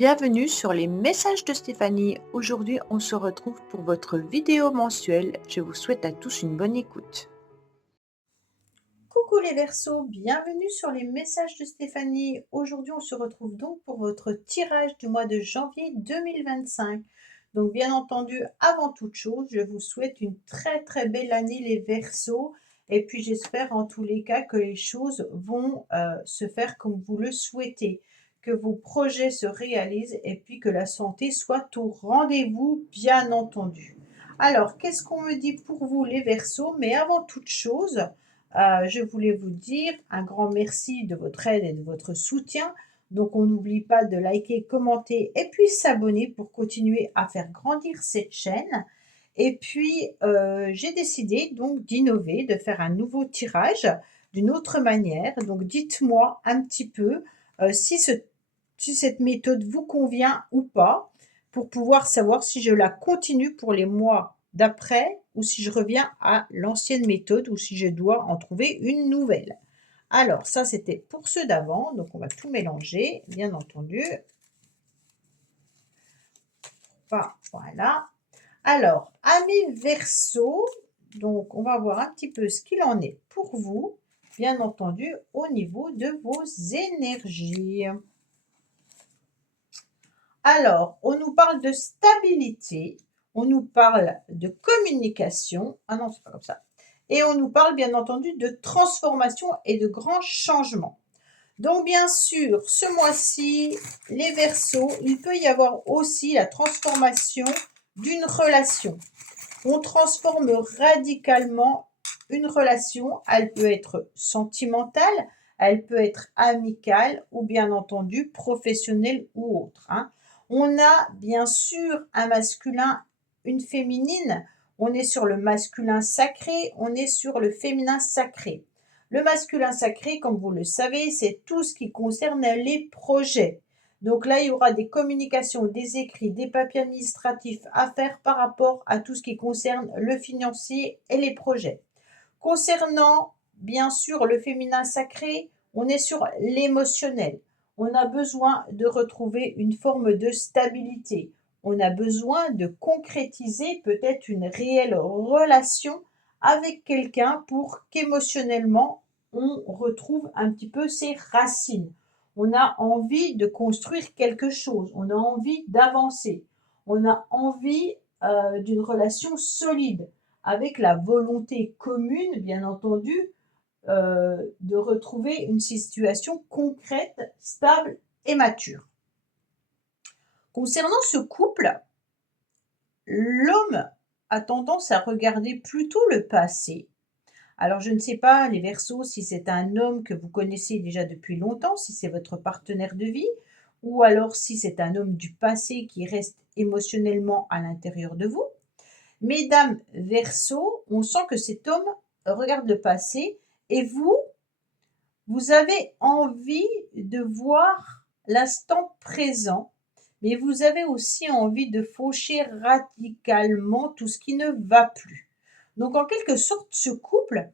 Bienvenue sur les messages de Stéphanie. Aujourd'hui, on se retrouve pour votre vidéo mensuelle. Je vous souhaite à tous une bonne écoute. Coucou les Verseaux, bienvenue sur les messages de Stéphanie. Aujourd'hui, on se retrouve donc pour votre tirage du mois de janvier 2025. Donc, bien entendu, avant toute chose, je vous souhaite une très très belle année les Verseaux. Et puis, j'espère en tous les cas que les choses vont se faire comme vous le souhaitez, que vos projets se réalisent et puis que la santé soit au rendez-vous, bien entendu. Alors, qu'est-ce qu'on me dit pour vous les Verseaux? Mais avant toute chose, je voulais vous dire un grand merci de votre aide et de votre soutien. Donc, on n'oublie pas de liker, commenter et puis s'abonner pour continuer à faire grandir cette chaîne. Et puis, j'ai décidé donc d'innover, de faire un nouveau tirage d'une autre manière. Donc, dites-moi un petit peu si cette méthode vous convient ou pas, pour pouvoir savoir si je la continue pour les mois d'après ou si je reviens à l'ancienne méthode ou si je dois en trouver une nouvelle. Alors, ça, c'était pour ceux d'avant. Donc, on va tout mélanger, bien entendu. Voilà. Alors, amis Verseau, donc on va voir un petit peu ce qu'il en est pour vous, bien entendu, au niveau de vos énergies. Alors, on nous parle de stabilité, on nous parle de communication. Ah non, c'est pas comme ça. Et on nous parle bien entendu de transformation et de grands changements. Donc bien sûr, ce mois-ci, les Verseaux, il peut y avoir aussi la transformation d'une relation. On transforme radicalement une relation. Elle peut être sentimentale, elle peut être amicale ou bien entendu professionnelle ou autre, hein. On a bien sûr un masculin, une féminine. On est sur le masculin sacré, on est sur le féminin sacré. Le masculin sacré, comme vous le savez, c'est tout ce qui concerne les projets. Donc là, il y aura des communications, des écrits, des papiers administratifs à faire par rapport à tout ce qui concerne le financier et les projets. Concernant, bien sûr, le féminin sacré, on est sur l'émotionnel. On a besoin de retrouver une forme de stabilité. On a besoin de concrétiser peut-être une réelle relation avec quelqu'un pour qu'émotionnellement, on retrouve un petit peu ses racines. On a envie de construire quelque chose, on a envie d'avancer, on a envie d'une relation solide, avec la volonté commune, bien entendu, de retrouver une situation concrète, stable et mature. Concernant ce couple, l'homme a tendance à regarder plutôt le passé. Alors, je ne sais pas, les Verseaux, si c'est un homme que vous connaissez déjà depuis longtemps, si c'est votre partenaire de vie, ou alors si c'est un homme du passé qui reste émotionnellement à l'intérieur de vous. Mesdames Verseaux, on sent que cet homme regarde le passé et vous avez envie de voir l'instant présent, mais vous avez aussi envie de faucher radicalement tout ce qui ne va plus. Donc en quelque sorte, ce couple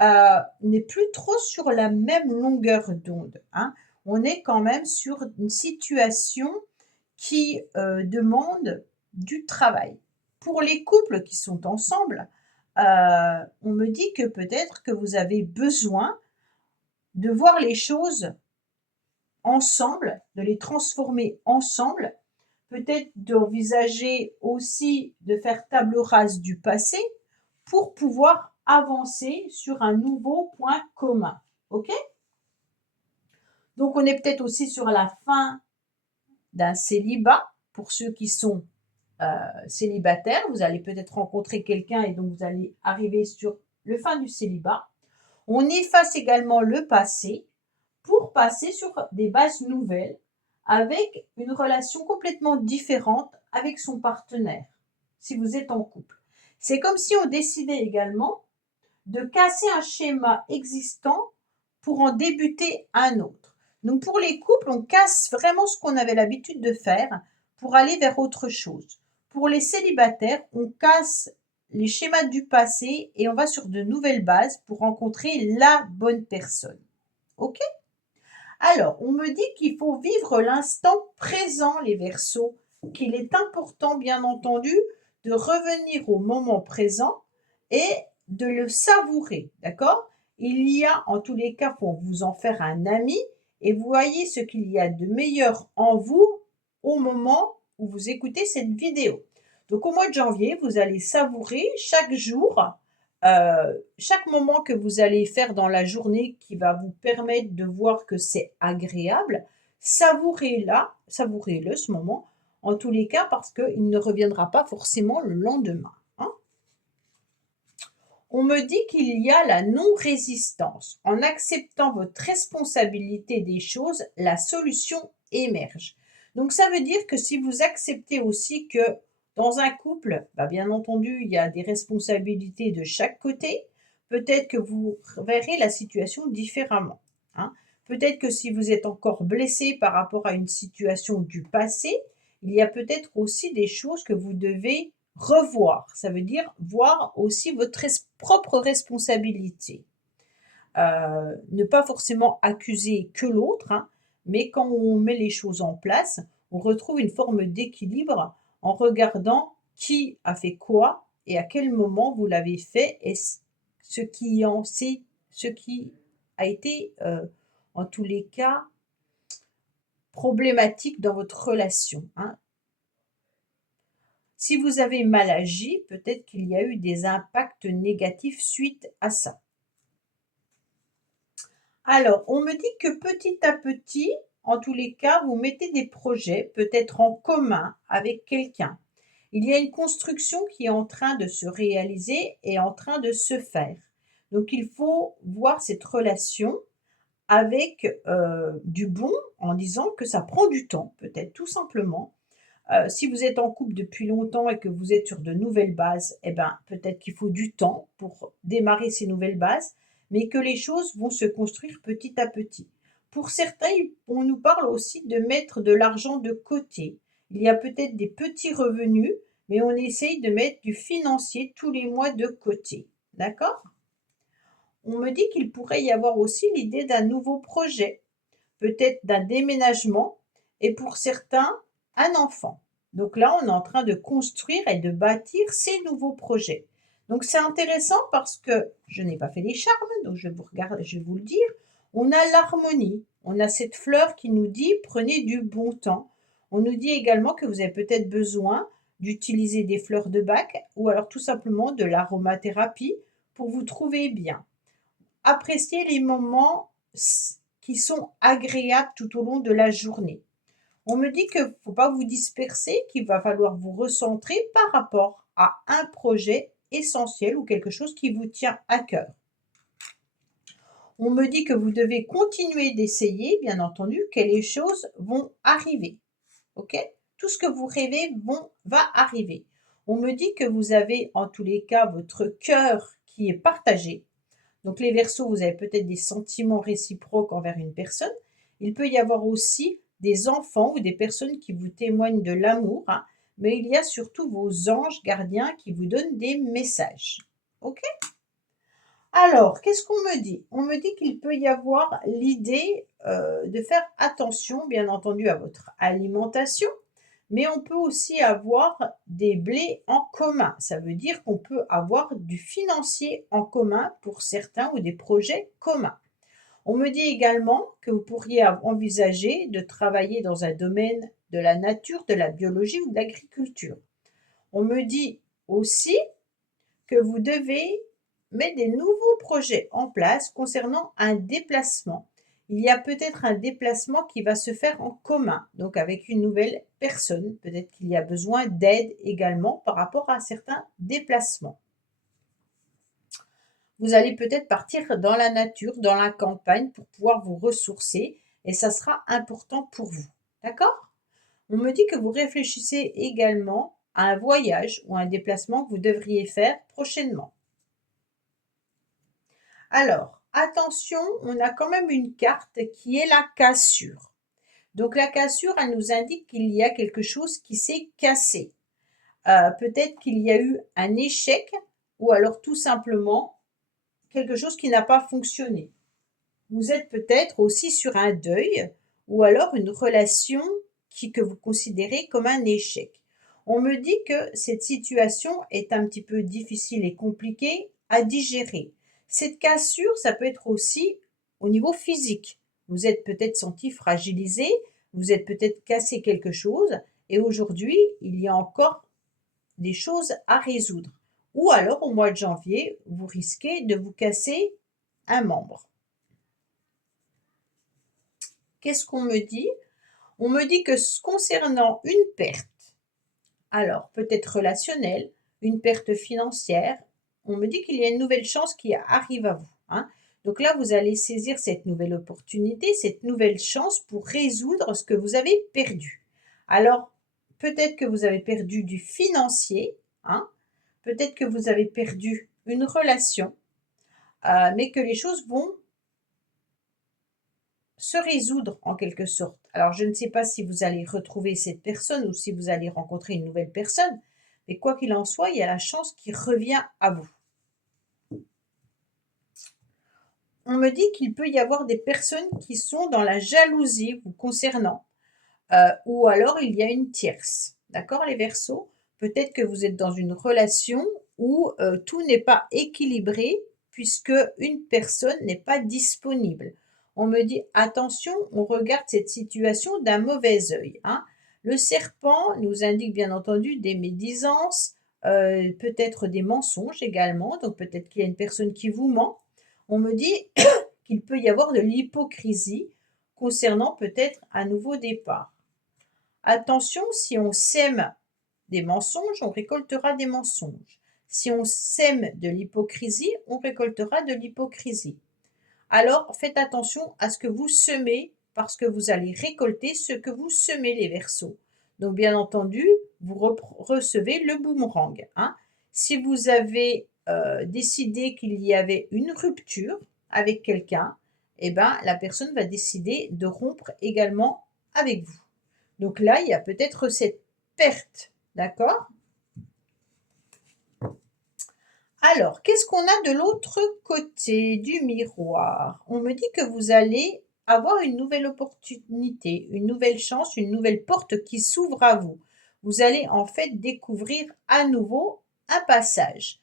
n'est plus trop sur la même longueur d'onde, hein. On est quand même sur une situation qui demande du travail. Pour les couples qui sont ensemble, on me dit que peut-être que vous avez besoin de voir les choses ensemble, de les transformer ensemble, peut-être d'envisager aussi de faire table rase du passé pour pouvoir avancer sur un nouveau point commun. OK? Donc on est peut-être aussi sur la fin d'un célibat pour ceux qui sont célibataires. Vous allez peut-être rencontrer quelqu'un et donc vous allez arriver sur le fin du célibat. On efface également le passé pour passer sur des bases nouvelles avec une relation complètement différente avec son partenaire, si vous êtes en couple. C'est comme si on décidait également de casser un schéma existant pour en débuter un autre. Donc pour les couples, on casse vraiment ce qu'on avait l'habitude de faire pour aller vers autre chose. Pour les célibataires, on casse les schémas du passé et on va sur de nouvelles bases pour rencontrer la bonne personne. OK? Alors, on me dit qu'il faut vivre l'instant présent, les Verseaux, qu'il est important, bien entendu, de revenir au moment présent et de le savourer, d'accord? Il y a, en tous les cas, pour vous en faire un ami et vous voyez ce qu'il y a de meilleur en vous au moment où vous écoutez cette vidéo. Donc, au mois de janvier, vous allez savourer chaque jour chaque moment que vous allez faire dans la journée qui va vous permettre de voir que c'est agréable, savourez-le ce moment, en tous les cas, parce qu'il ne reviendra pas forcément le lendemain, hein. On me dit qu'il y a la non-résistance. En acceptant votre responsabilité des choses, la solution émerge. Donc ça veut dire que si vous acceptez aussi que dans un couple, bah, bien entendu, il y a des responsabilités de chaque côté, peut-être que vous verrez la situation différemment, hein. Peut-être que si vous êtes encore blessé par rapport à une situation du passé, il y a peut-être aussi des choses que vous devez revoir. Ça veut dire voir aussi votre propre responsabilité. Ne pas forcément accuser que l'autre, hein, mais quand on met les choses en place, on retrouve une forme d'équilibre en regardant qui a fait quoi et à quel moment vous l'avez fait et ce qui a été, en tous les cas, problématique dans votre relation, hein. Si vous avez mal agi, peut-être qu'il y a eu des impacts négatifs suite à ça. Alors, on me dit que petit à petit, en tous les cas, vous mettez des projets peut-être en commun avec quelqu'un. Il y a une construction qui est en train de se réaliser et en train de se faire. Donc, il faut voir cette relation avec du bon en disant que ça prend du temps, peut-être tout simplement. Si vous êtes en couple depuis longtemps et que vous êtes sur de nouvelles bases, eh ben, peut-être qu'il faut du temps pour démarrer ces nouvelles bases, mais que les choses vont se construire petit à petit. Pour certains, on nous parle aussi de mettre de l'argent de côté. Il y a peut-être des petits revenus, mais on essaye de mettre du financier tous les mois de côté. D'accord? On me dit qu'il pourrait y avoir aussi l'idée d'un nouveau projet, peut-être d'un déménagement et pour certains, un enfant. Donc là, on est en train de construire et de bâtir ces nouveaux projets. Donc c'est intéressant parce que je n'ai pas fait les charmes, donc je vais vous le dire. On a l'harmonie, on a cette fleur qui nous dit prenez du bon temps. On nous dit également que vous avez peut-être besoin d'utiliser des fleurs de bac ou alors tout simplement de l'aromathérapie pour vous trouver bien. Appréciez les moments qui sont agréables tout au long de la journée. On me dit qu'il ne faut pas vous disperser, qu'il va falloir vous recentrer par rapport à un projet essentiel ou quelque chose qui vous tient à cœur. On me dit que vous devez continuer d'essayer, bien entendu, que les choses vont arriver. Ok? Tout ce que vous rêvez va arriver. On me dit que vous avez en tous les cas votre cœur qui est partagé. Donc les Verseaux, vous avez peut-être des sentiments réciproques envers une personne. Il peut y avoir aussi des enfants ou des personnes qui vous témoignent de l'amour, hein, mais il y a surtout vos anges gardiens qui vous donnent des messages. OK? Alors, qu'est-ce qu'on me dit? On me dit qu'il peut y avoir l'idée de faire attention, bien entendu, à votre alimentation, mais on peut aussi avoir des blés en commun. Ça veut dire qu'on peut avoir du financier en commun pour certains ou des projets communs. On me dit également que vous pourriez envisager de travailler dans un domaine de la nature, de la biologie ou de l'agriculture. On me dit aussi que vous devez mettre des nouveaux projets en place concernant un déplacement. Il y a peut-être un déplacement qui va se faire en commun, donc avec une nouvelle personne. Peut-être qu'il y a besoin d'aide également par rapport à certains déplacements. Vous allez peut-être partir dans la nature, dans la campagne pour pouvoir vous ressourcer et ça sera important pour vous. D'accord? On me dit que vous réfléchissez également à un voyage ou un déplacement que vous devriez faire prochainement. Alors, attention, on a quand même une carte qui est la cassure. Donc la cassure, elle nous indique qu'il y a quelque chose qui s'est cassé. Peut-être qu'il y a eu un échec ou alors tout simplement quelque chose qui n'a pas fonctionné. Vous êtes peut-être aussi sur un deuil ou alors une relation que vous considérez comme un échec. On me dit que cette situation est un petit peu difficile et compliquée à digérer. Cette cassure, ça peut être aussi au niveau physique. Vous êtes peut-être senti fragilisé, vous êtes peut-être cassé quelque chose et aujourd'hui, il y a encore des choses à résoudre. Ou alors, au mois de janvier, vous risquez de vous casser un membre. Qu'est-ce qu'on me dit? On me dit que concernant une perte, alors peut-être relationnelle, une perte financière, on me dit qu'il y a une nouvelle chance qui arrive à vous. Hein. Donc là, vous allez saisir cette nouvelle opportunité, cette nouvelle chance pour résoudre ce que vous avez perdu. Alors, peut-être que vous avez perdu du financier, hein, peut-être que vous avez perdu une relation, mais que les choses vont se résoudre en quelque sorte. Alors, je ne sais pas si vous allez retrouver cette personne ou si vous allez rencontrer une nouvelle personne, mais quoi qu'il en soit, il y a la chance qui revient à vous. On me dit qu'il peut y avoir des personnes qui sont dans la jalousie vous concernant, ou alors il y a une tierce. D'accord, les Verseaux? Peut-être que vous êtes dans une relation où tout n'est pas équilibré puisque une personne n'est pas disponible. On me dit attention, on regarde cette situation d'un mauvais œil. Hein. Le serpent nous indique bien entendu des médisances, peut-être des mensonges également. Donc peut-être qu'il y a une personne qui vous ment. On me dit qu'il peut y avoir de l'hypocrisie concernant peut-être un nouveau départ. Attention, si on sème des mensonges, on récoltera des mensonges. Si on sème de l'hypocrisie, on récoltera de l'hypocrisie. Alors, faites attention à ce que vous semez, parce que vous allez récolter ce que vous semez, les Verseaux. Donc, bien entendu, vous recevez le boomerang. Hein. Si vous avez décidé qu'il y avait une rupture avec quelqu'un, eh ben, la personne va décider de rompre également avec vous. Donc là, il y a peut-être cette perte, d'accord? Alors, qu'est-ce qu'on a de l'autre côté du miroir? On me dit que vous allez avoir une nouvelle opportunité, une nouvelle chance, une nouvelle porte qui s'ouvre à vous. Vous allez en fait découvrir à nouveau un passage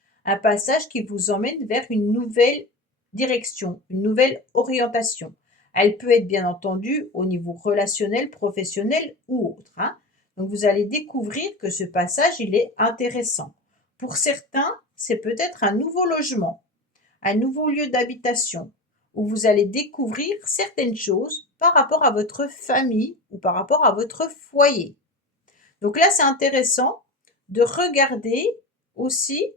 qui vous emmène vers une nouvelle direction, une nouvelle orientation. Elle peut être bien entendu au niveau relationnel, professionnel ou autre. Hein. Donc vous allez découvrir que ce passage, il est intéressant. Pour certains, c'est peut-être un nouveau logement, un nouveau lieu d'habitation, où vous allez découvrir certaines choses par rapport à votre famille ou par rapport à votre foyer. Donc là, c'est intéressant de regarder aussi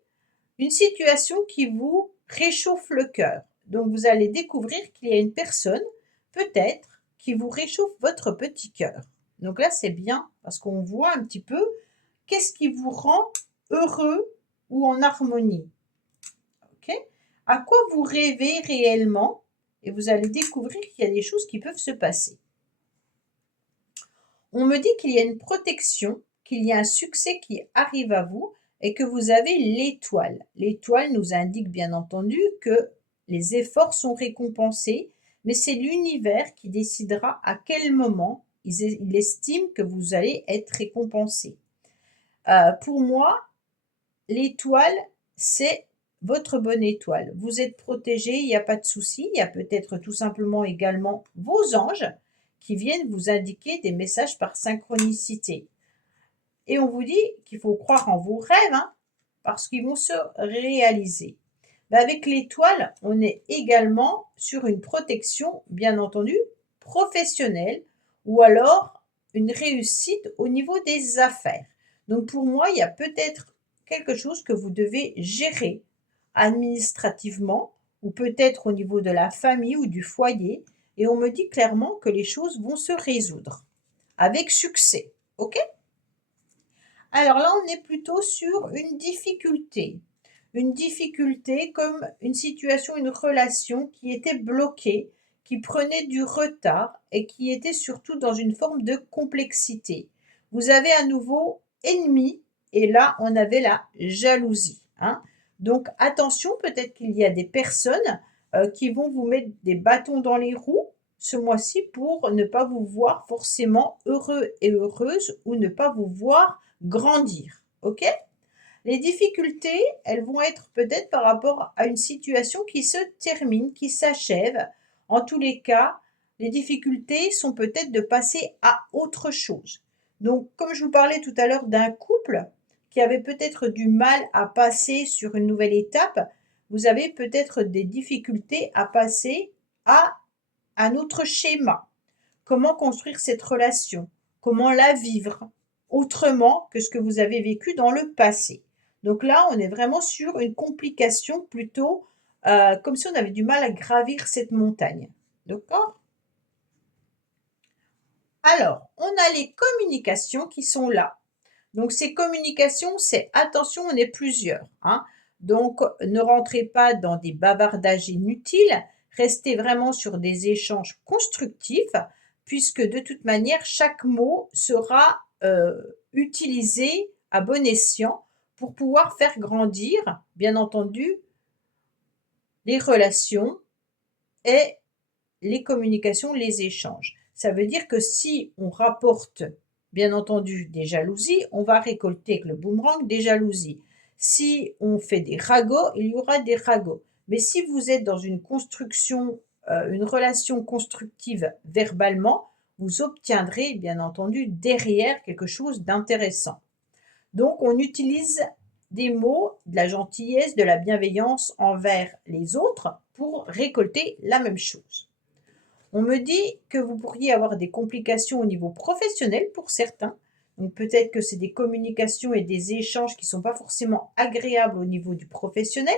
une situation qui vous réchauffe le cœur. Donc vous allez découvrir qu'il y a une personne, peut-être, qui vous réchauffe votre petit cœur. Donc là, c'est bien parce qu'on voit un petit peu qu'est-ce qui vous rend heureux ou en harmonie. Okay? À quoi vous rêvez réellement et vous allez découvrir qu'il y a des choses qui peuvent se passer. On me dit qu'il y a une protection, qu'il y a un succès qui arrive à vous et que vous avez l'étoile. L'étoile nous indique bien entendu que les efforts sont récompensés, mais c'est l'univers qui décidera à quel moment il estime que vous allez être récompensé. Pour moi, l'étoile, c'est votre bonne étoile. Vous êtes protégé, il n'y a pas de souci. Il y a peut-être tout simplement également vos anges qui viennent vous indiquer des messages par synchronicité. Et on vous dit qu'il faut croire en vos rêves, hein, parce qu'ils vont se réaliser. Mais avec l'étoile, on est également sur une protection, bien entendu, professionnelle, ou alors une réussite au niveau des affaires. Donc pour moi, il y a peut-être quelque chose que vous devez gérer administrativement, ou peut-être au niveau de la famille ou du foyer, et on me dit clairement que les choses vont se résoudre avec succès. OK? Alors là, on est plutôt sur une difficulté. Une difficulté comme une situation, une relation qui était bloquée, qui prenait du retard et qui était surtout dans une forme de complexité. Vous avez à nouveau ennemi et là, on avait la jalousie. Hein. Donc attention, peut-être qu'il y a des personnes qui vont vous mettre des bâtons dans les roues ce mois-ci pour ne pas vous voir forcément heureux et heureuse ou ne pas vous voir grandir. OK? Les difficultés, elles vont être peut-être par rapport à une situation qui se termine, qui s'achève. En tous les cas, les difficultés sont peut-être de passer à autre chose. Donc, comme je vous parlais tout à l'heure d'un couple qui avait peut-être du mal à passer sur une nouvelle étape, vous avez peut-être des difficultés à passer à un autre schéma. Comment construire cette relation? Comment la vivre autrement que ce que vous avez vécu dans le passé? Donc là, on est vraiment sur une complication plutôt comme si on avait du mal à gravir cette montagne. D'accord? Alors, on a les communications qui sont là. Donc ces communications, c'est attention, on est plusieurs, hein. Donc ne rentrez pas dans des bavardages inutiles, restez vraiment sur des échanges constructifs, puisque de toute manière, chaque mot sera utilisé à bon escient pour pouvoir faire grandir, bien entendu, les relations et les communications, les échanges. Ça veut dire que si on rapporte, bien entendu, des jalousies, on va récolter avec le boomerang des jalousies. Si on fait des ragots, il y aura des ragots. Mais si vous êtes dans une construction, une relation constructive verbalement, vous obtiendrez, bien entendu, derrière quelque chose d'intéressant. Donc, on utilise des mots, de la gentillesse, de la bienveillance envers les autres pour récolter la même chose. On me dit que vous pourriez avoir des complications au niveau professionnel pour certains. Donc peut-être que c'est des communications et des échanges qui ne sont pas forcément agréables au niveau du professionnel.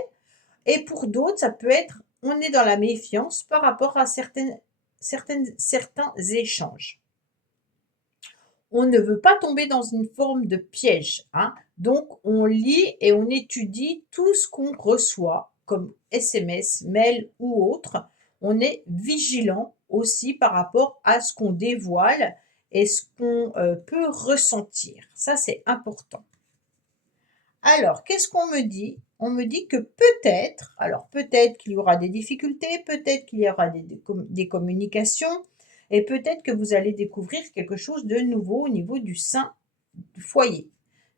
Et pour d'autres, ça peut être, on est dans la méfiance par rapport à certains échanges. On ne veut pas tomber dans une forme de piège, hein. Donc on lit et on étudie tout ce qu'on reçoit comme SMS, mail ou autre. On est vigilant aussi par rapport à ce qu'on dévoile et ce qu'on peut ressentir. Ça, c'est important. Alors, qu'est-ce qu'on me dit? On me dit que peut-être, alors peut-être qu'il y aura des difficultés, peut-être qu'il y aura des communications, et peut-être que vous allez découvrir quelque chose de nouveau au niveau du sein du foyer.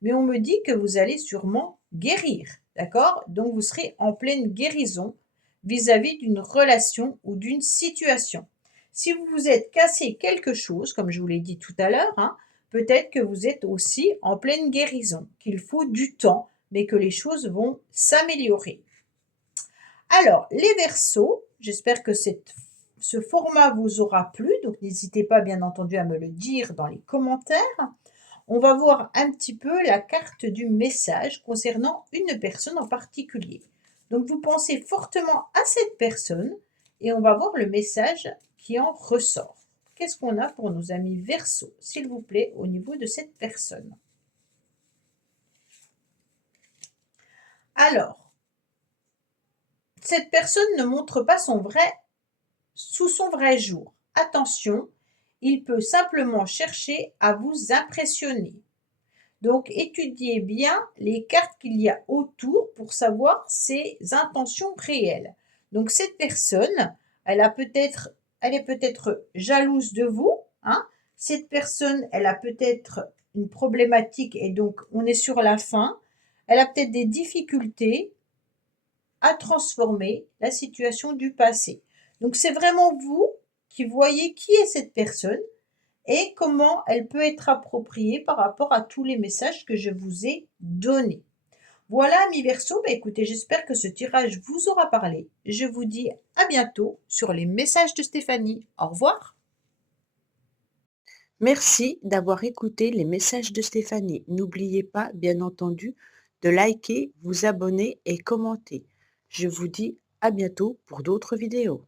Mais on me dit que vous allez sûrement guérir, d'accord? Donc vous serez en pleine guérison vis-à-vis d'une relation ou d'une situation. Si vous vous êtes cassé quelque chose, comme je vous l'ai dit tout à l'heure, hein, peut-être que vous êtes aussi en pleine guérison, qu'il faut du temps, mais que les choses vont s'améliorer. Alors, les Verseaux, j'espère que ce format vous aura plu, donc n'hésitez pas bien entendu à me le dire dans les commentaires. On va voir un petit peu la carte du message concernant une personne en particulier. Donc vous pensez fortement à cette personne et on va voir le message qui en ressort. Qu'est-ce qu'on a pour nos amis Verseaux, s'il vous plaît, au niveau de cette personne? Alors, cette personne ne montre pas sous son vrai jour. Attention, il peut simplement chercher à vous impressionner. Donc, étudiez bien les cartes qu'il y a autour pour savoir ses intentions réelles. Donc, cette personne, elle est peut-être jalouse de vous, hein. Cette personne, elle a peut-être une problématique et donc on est sur la fin. Elle a peut-être des difficultés à transformer la situation du passé. Donc, c'est vraiment vous qui voyez qui est cette personne et comment elle peut être appropriée par rapport à tous les messages que je vous ai donnés. Voilà, amis Verseaux, écoutez, j'espère que ce tirage vous aura parlé. Je vous dis à bientôt sur les messages de Stéphanie. Au revoir. Merci d'avoir écouté les messages de Stéphanie. N'oubliez pas, bien entendu, de liker, vous abonner et commenter. Je vous dis à bientôt pour d'autres vidéos.